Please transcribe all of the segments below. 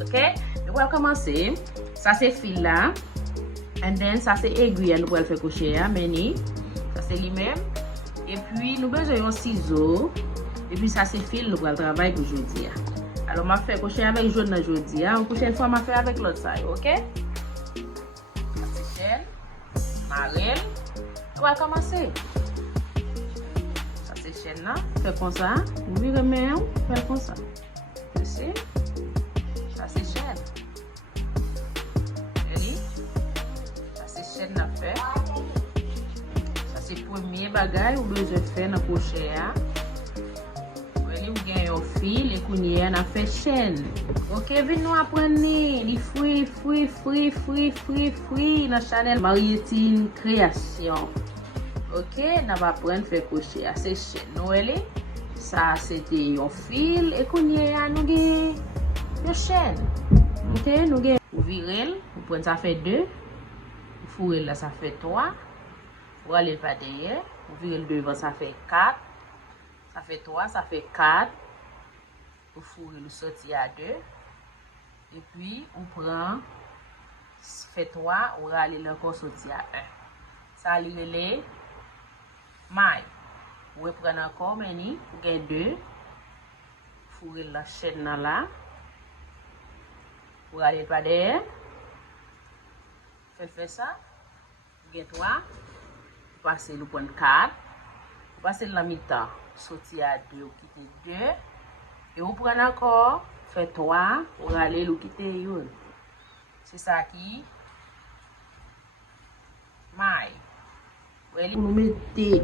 Ok? Nous allons commencer. Ça c'est fil là. And then ça c'est aiguille nous allons faire coucher meni. Ça c'est lui-même. Et puis nous besoin un ciseau. Et puis ça c'est fil nous allons travailler aujourd'hui. Alors m'a fait coucher avec jaune aujourd'hui. Une prochaine fois m'a fait avec l'autre side, OK? Ça c'est chaîne. Marelle. On va commencer. Ça c'est chaîne là. Fait comme ça. Vous virez main, fait comme ça. Ici. Ça c'est chaîne. Ça c'est chaîne à faire. Ça c'est premier bagage ou besoin faire dans crochet. Vous gagnez un fil et vous a fait chaîne. Ok, venez nous apprendre les free dans la chaîne Marietine Création. Ok, nous va apprendre à faire crochet à ces chaînes. Noël, ça c'était un fil et vous gagnez une chaîne. Ok, nous gagnez. Vous virez, vous prenez ça fait 2. Vous fourrez là, ça fait 3. Vous allez pas derrière. Vous virez le devant, ça fait 4. Ça fait 3, ça fait 4. Vous fourrez le sorti à 2. Et puis, on prend, fait 3, on va aller encore sorti à 1. Ça, les mailles. Vous prenez encore, meni, vous avez 2. Fourrez la chaîne là. Vous allez pas derrière. Faites ça. Vous avez 3. Vous passez le point 4. Vous passez la mi-temps. Sorti à 2, vous quittez 2. Et vous prenez encore, fait 3, vous allez le quitter une. C'est ça qui maille. Vous mettez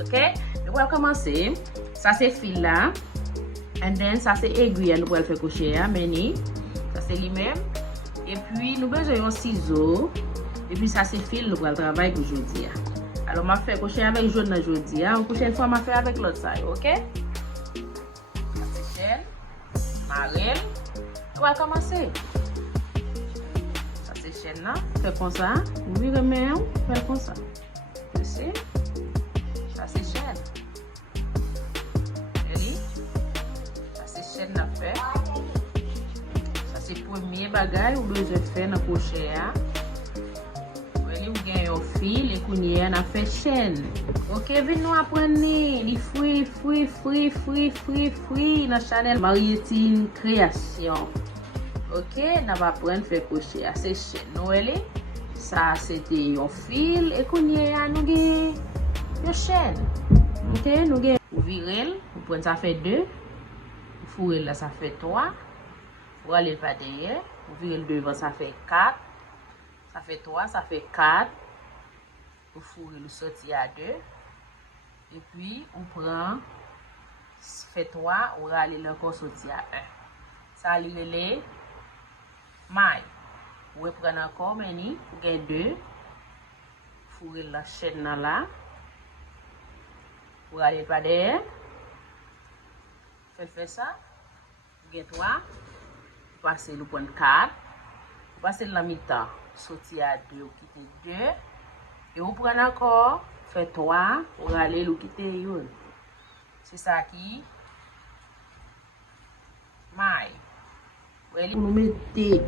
Ok? Nous allons commencer. Ça c'est fil là. And then ça c'est aiguille, nous allons faire coucher. Meni. Ça c'est lui-même. Et puis nous besoin un ciseau. Et puis ça c'est fil, nous allons travailler aujourd'hui. Alors, je vais faire coucher avec jaune aujourd'hui. La prochaine fois, je vais faire avec l'autre side. Ok? Ça c'est chaîne. Marelle. On va commencer. Ça c'est chaîne là. Fais comme ça. Vous remettez, fais comme ça. Ici. Ça c'est chaîne. Ça c'est chaîne à faire. Ça c'est premier bagage ou besoin de faire dans le crochet. Vous gagnez un fil et vous avez fait chaîne. Ok, venez nous apprendre. Les free dans la chaîne Marietine Création. Ok, nous allons apprendre à faire crochet à ces chaînes. Ça c'était un fil et vous avez une chaîne. Ok, nous avons vous virez, vous prenez ça fait 2. Vous fourrez là, ça fait 3. Vous allez pas derrière. Vous virez devant, ça fait 4. Ça fait 3, ça fait 4. Vous fourrez le sorti à 2. Et puis, on prend, fait 3, on va aller encore sorti à 1. Ça aller les mailles. Vous prenez encore, meni, vous avez 2. Fourrez la chaîne là. Vous allez pas derrière. Faites ça. Vous avez 3. Vous passez le point 4. Vous passez la mi-temps. Sorti à 2, vous quittez 2. Et vous prenez encore, faites 3, vous allez le quitter 1. C'est ça qui maille. Vous nous mettez